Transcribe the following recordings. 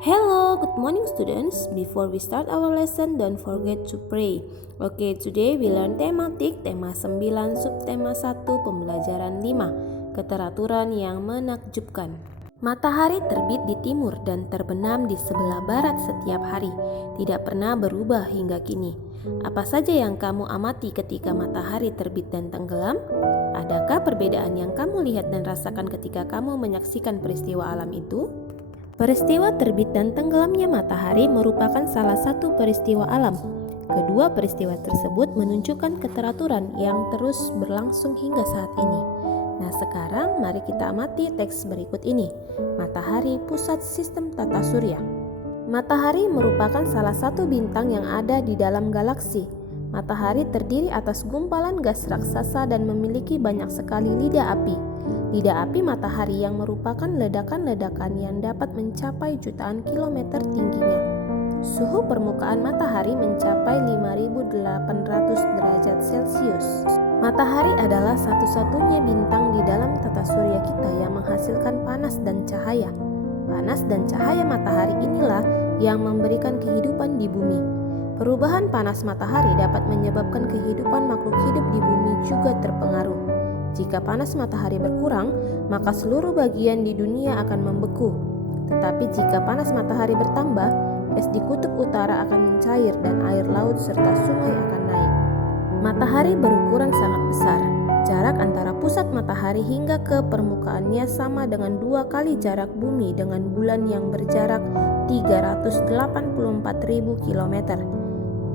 Hello, good morning students. Before we start our lesson, don't forget to pray. Okay, today we learn tematik, tema 9, subtema 1, pembelajaran 5, keteraturan yang menakjubkan. Matahari terbit di timur dan terbenam di sebelah barat setiap hari, tidak pernah berubah hingga kini. Apa saja yang kamu amati ketika matahari terbit dan tenggelam? Adakah perbedaan yang kamu lihat dan rasakan ketika kamu menyaksikan peristiwa alam itu? Peristiwa terbit dan tenggelamnya matahari merupakan salah satu peristiwa alam. Kedua peristiwa tersebut menunjukkan keteraturan yang terus berlangsung hingga saat ini. Nah, sekarang mari kita amati teks berikut ini. Matahari, pusat sistem tata surya. Matahari merupakan salah satu bintang yang ada di dalam galaksi. Matahari terdiri atas gumpalan gas raksasa dan memiliki banyak sekali lidah api. Lidah api matahari yang merupakan ledakan-ledakan yang dapat mencapai jutaan kilometer tingginya. Suhu permukaan matahari mencapai 5.800 derajat Celcius. Matahari adalah satu-satunya bintang di dalam tata surya kita yang menghasilkan panas dan cahaya. Panas dan cahaya matahari inilah yang memberikan kehidupan di bumi. Perubahan panas matahari dapat menyebabkan kehidupan makhluk hidup di bumi juga terpengaruh. Jika panas matahari berkurang, maka seluruh bagian di dunia akan membeku. Tetapi jika panas matahari bertambah, es di kutub utara akan mencair dan air laut serta sungai akan naik. Matahari berukuran sangat besar. Jarak antara pusat matahari hingga ke permukaannya sama dengan 2 kali jarak bumi dengan bulan yang berjarak 384.000 km.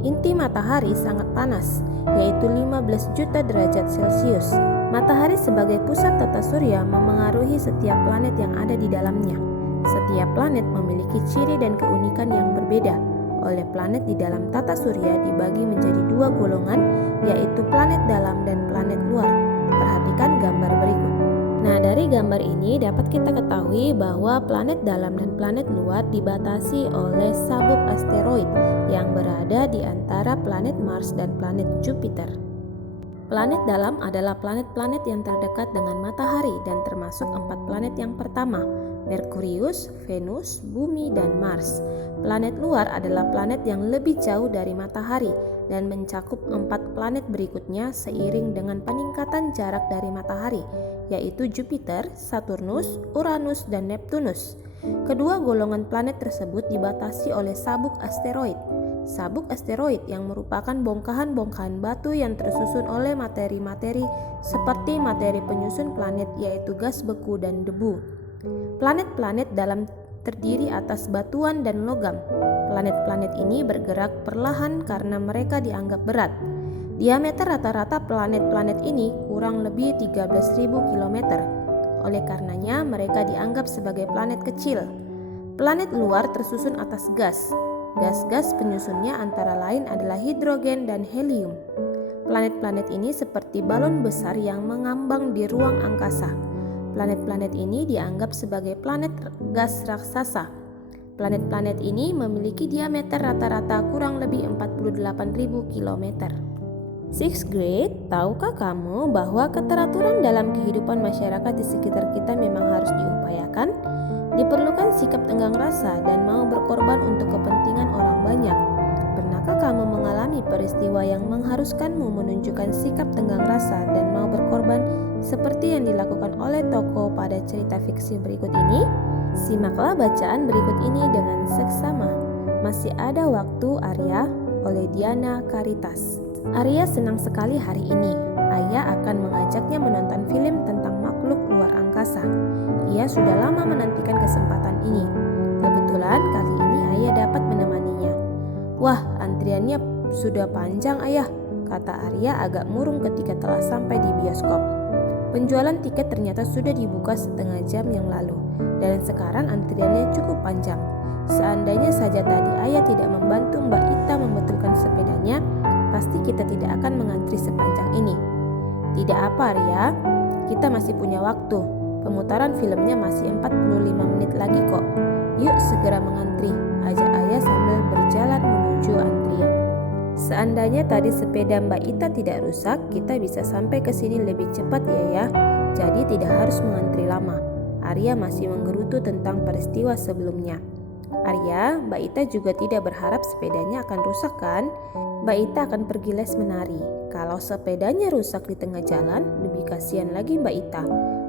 Inti matahari sangat panas, yaitu 15 juta derajat Celcius. Matahari sebagai pusat tata surya memengaruhi setiap planet yang ada di dalamnya. Setiap planet memiliki ciri dan keunikan yang berbeda. Oleh planet di dalam tata surya dibagi menjadi 2 golongan, yaitu planet dalam dan planet luar. Perhatikan gambar berikut. Nah, dari gambar ini dapat kita ketahui bahwa planet dalam dan planet luar dibatasi oleh sabuk asteroid yang berada di antara planet Mars dan planet Jupiter. Planet dalam adalah planet-planet yang terdekat dengan matahari dan termasuk 4 planet yang pertama, Merkurius, Venus, Bumi, dan Mars. Planet luar adalah planet yang lebih jauh dari matahari dan mencakup 4 planet berikutnya seiring dengan peningkatan jarak dari matahari, yaitu Jupiter, Saturnus, Uranus, dan Neptunus. Kedua golongan planet tersebut dibatasi oleh sabuk asteroid. Sabuk asteroid yang merupakan bongkahan-bongkahan batu yang tersusun oleh materi-materi seperti materi penyusun planet, yaitu gas beku dan debu. Planet-planet dalam terdiri atas batuan dan logam. Planet-planet ini bergerak perlahan karena mereka dianggap berat. Diameter rata-rata planet-planet ini kurang lebih 13.000 km. Oleh karenanya mereka dianggap sebagai planet kecil. Planet luar tersusun atas gas. Gas-gas penyusunnya antara lain adalah hidrogen dan helium. Planet-planet ini seperti balon besar yang mengambang di ruang angkasa. Planet-planet ini dianggap sebagai planet gas raksasa. Planet-planet ini memiliki diameter rata-rata kurang lebih 48.000 km. Sixth grade, tahukah kamu bahwa keteraturan dalam kehidupan masyarakat di sekitar kita memang harus diupayakan? Diperlukan sikap tenggang rasa dan mau berkorban untuk kepentingan orang banyak. Pernahkah kamu mengalami peristiwa yang mengharuskanmu menunjukkan sikap tenggang rasa dan mau berkorban seperti yang dilakukan oleh tokoh pada cerita fiksi berikut ini? Simaklah bacaan berikut ini dengan seksama. Masih ada waktu, Arya, oleh Diana Caritas. Arya senang sekali hari ini. Ayah akan mengajaknya menonton film tentang makhluk luar angkasa. Ia sudah lama menantikan kesempatan ini. Kebetulan kali ini ayah dapat menemaninya. Wah, antriannya sudah panjang ayah, kata Arya agak murung ketika telah sampai di bioskop. Penjualan tiket ternyata sudah dibuka setengah jam yang lalu, dan sekarang antriannya cukup panjang. Seandainya saja tadi ayah tidak membantu Mbak Ita membetulkan sepedanya, pasti kita tidak akan mengantri sepanjang ini. Tidak apa, Arya, kita masih punya waktu. Pemutaran filmnya masih 45 menit lagi kok. Yuk segera mengantri, ajak ayah sambil berjalan menuju antrian. Seandainya tadi sepeda Mbak Ita tidak rusak, kita bisa sampai ke sini lebih cepat ya. Jadi tidak harus mengantri lama. Arya masih menggerutu tentang peristiwa sebelumnya. Arya, Mbak Ita juga tidak berharap sepedanya akan rusak kan? Mbak Ita akan pergi les menari. Kalau sepedanya rusak di tengah jalan, lebih kasihan lagi Mbak Ita.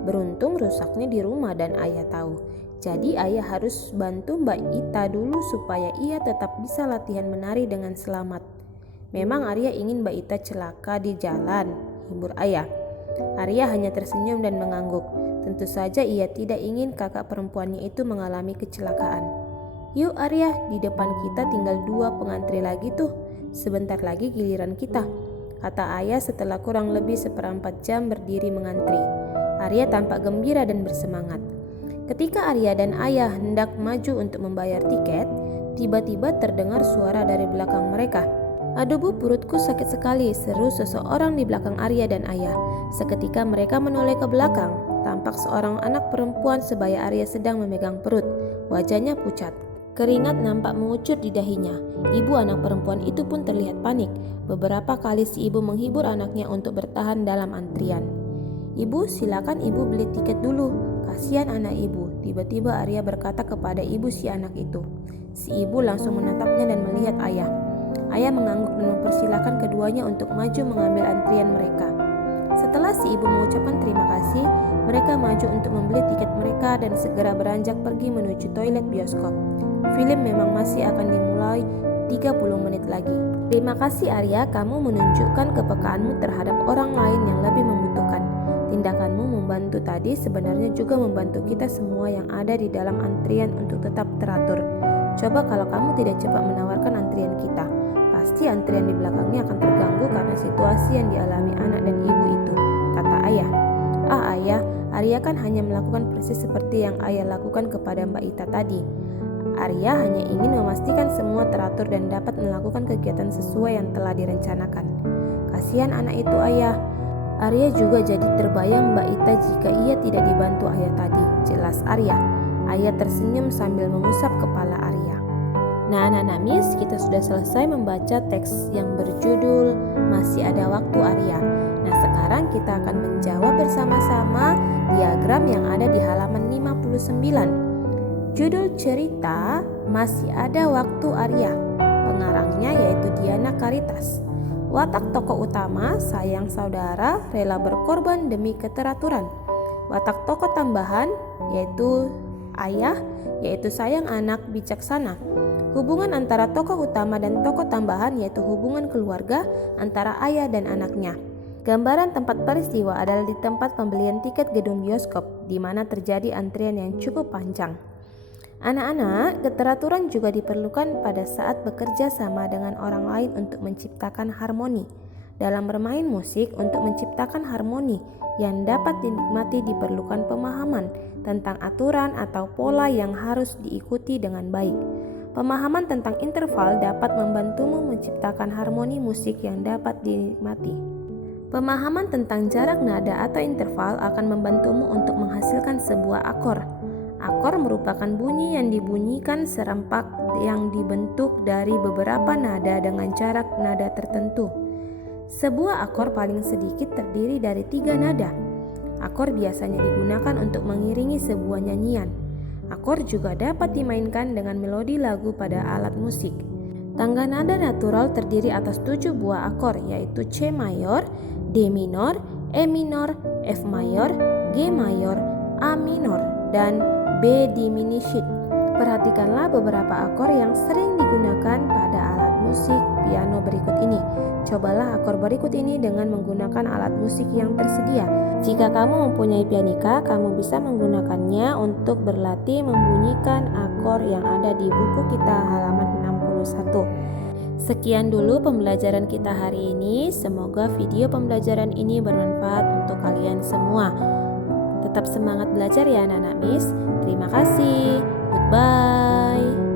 Beruntung rusaknya di rumah dan ayah tahu. Jadi ayah harus bantu Mbak Ita dulu supaya ia tetap bisa latihan menari dengan selamat. Memang Arya ingin Mbak Ita celaka di jalan, hibur ayah. Arya hanya tersenyum dan mengangguk. Tentu saja ia tidak ingin kakak perempuannya itu mengalami kecelakaan. Yuk Arya, di depan kita tinggal 2 pengantri lagi tuh. Sebentar lagi giliran kita, kata ayah setelah kurang lebih 1/4 jam berdiri mengantri. Arya tampak gembira dan bersemangat. Ketika Arya dan ayah hendak maju untuk membayar tiket, tiba-tiba terdengar suara dari belakang mereka. "Aduh bu, perutku sakit sekali," seru seseorang di belakang Arya dan ayah. Seketika mereka menoleh ke belakang. Tampak seorang anak perempuan sebaya Arya sedang memegang perut. Wajahnya pucat. Keringat nampak mengucur di dahinya. Ibu anak perempuan itu pun terlihat panik. Beberapa kali si ibu menghibur anaknya untuk bertahan dalam antrian. "Ibu, silakan ibu beli tiket dulu. Kasihan anak ibu," tiba-tiba Arya berkata kepada ibu si anak itu. Si ibu langsung menatapnya dan melihat ayah. Ayah mengangguk dan mempersilahkan keduanya untuk maju mengambil antrian mereka. Setelah si ibu mengucapkan terima kasih, mereka maju untuk membeli tiket mereka dan segera beranjak pergi menuju toilet bioskop. Film memang masih akan dimulai 30 menit lagi. Terima kasih Arya, kamu menunjukkan kepekaanmu terhadap orang lain yang lebih membutuhkan. Tindakanmu membantu tadi sebenarnya juga membantu kita semua yang ada di dalam antrian untuk tetap teratur. Coba kalau kamu tidak cepat menawarkan antrian kita, pasti antrian di belakangnya akan terganggu karena situasi yang dialami anak dan ibu itu, kata ayah. Ayah, Arya kan hanya melakukan persis seperti yang ayah lakukan kepada Mbak Ita tadi. Arya hanya ingin memastikan semua teratur dan dapat melakukan kegiatan sesuai yang telah direncanakan. Kasihan anak itu ayah. Arya juga jadi terbayang Mbak Ita jika ia tidak dibantu ayah tadi, jelas Arya. Ayah tersenyum sambil mengusap kepala Arya. Nah anak-anak Miss, kita sudah selesai membaca teks yang berjudul Masih Ada Waktu Arya. Nah sekarang kita akan menjawab bersama-sama diagram yang ada di halaman 59. Judul cerita Masih Ada Waktu Arya. Pengarangnya yaitu Diana Caritas. Watak tokoh utama sayang saudara, rela berkorban demi keteraturan. Watak tokoh tambahan yaitu ayah, yaitu sayang anak, bijaksana. Hubungan antara tokoh utama dan tokoh tambahan yaitu hubungan keluarga antara ayah dan anaknya. Gambaran tempat peristiwa adalah di tempat pembelian tiket gedung bioskop, di mana terjadi antrian yang cukup panjang. Anak-anak, keteraturan juga diperlukan pada saat bekerja sama dengan orang lain untuk menciptakan harmoni. Dalam bermain musik, untuk menciptakan harmoni yang dapat dinikmati diperlukan pemahaman tentang aturan atau pola yang harus diikuti dengan baik. Pemahaman tentang interval dapat membantumu menciptakan harmoni musik yang dapat dinikmati. Pemahaman tentang jarak nada atau interval akan membantumu untuk menghasilkan sebuah akor. Akor merupakan bunyi yang dibunyikan serempak yang dibentuk dari beberapa nada dengan jarak nada tertentu. Sebuah akor paling sedikit terdiri dari 3 nada. Akor biasanya digunakan untuk mengiringi sebuah nyanyian. Akor juga dapat dimainkan dengan melodi lagu pada alat musik. Tangga nada natural terdiri atas 7 buah akor, yaitu C mayor, D minor, E minor, F mayor, G mayor, A minor, dan B diminished. Perhatikanlah beberapa akor yang sering digunakan pada alat musik piano berikut ini. Cobalah akor berikut ini dengan menggunakan alat musik yang tersedia. Jika kamu mempunyai pianika, kamu bisa menggunakannya untuk berlatih membunyikan akor yang ada di buku kita halaman 61. Sekian dulu pembelajaran kita hari ini. Semoga video pembelajaran ini bermanfaat untuk kalian semua. Tetap semangat belajar ya anak-anak Miss. Terima kasih. Goodbye.